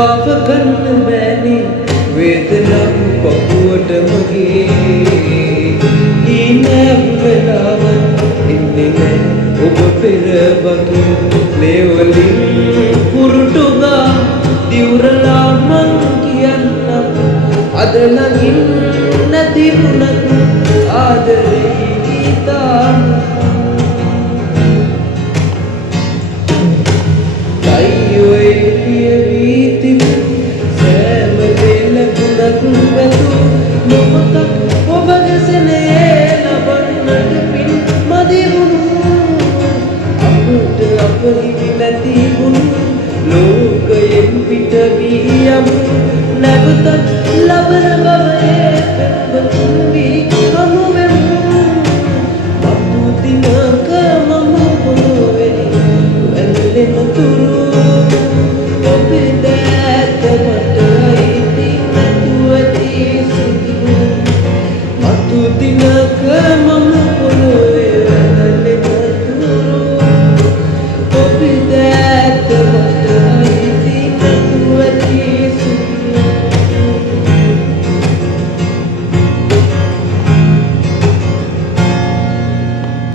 ආව ගන්න බෑනේ වේදනම් පපුවට මගේ ඊනෑම් වෙලාවත් ඉන්නේ නෑ ඔබ පෙර වගේ ලේවලින් කුරුටුගා දිවුරලා මං කියන්නම් අද නගින් නැති වුණත් ආදරේ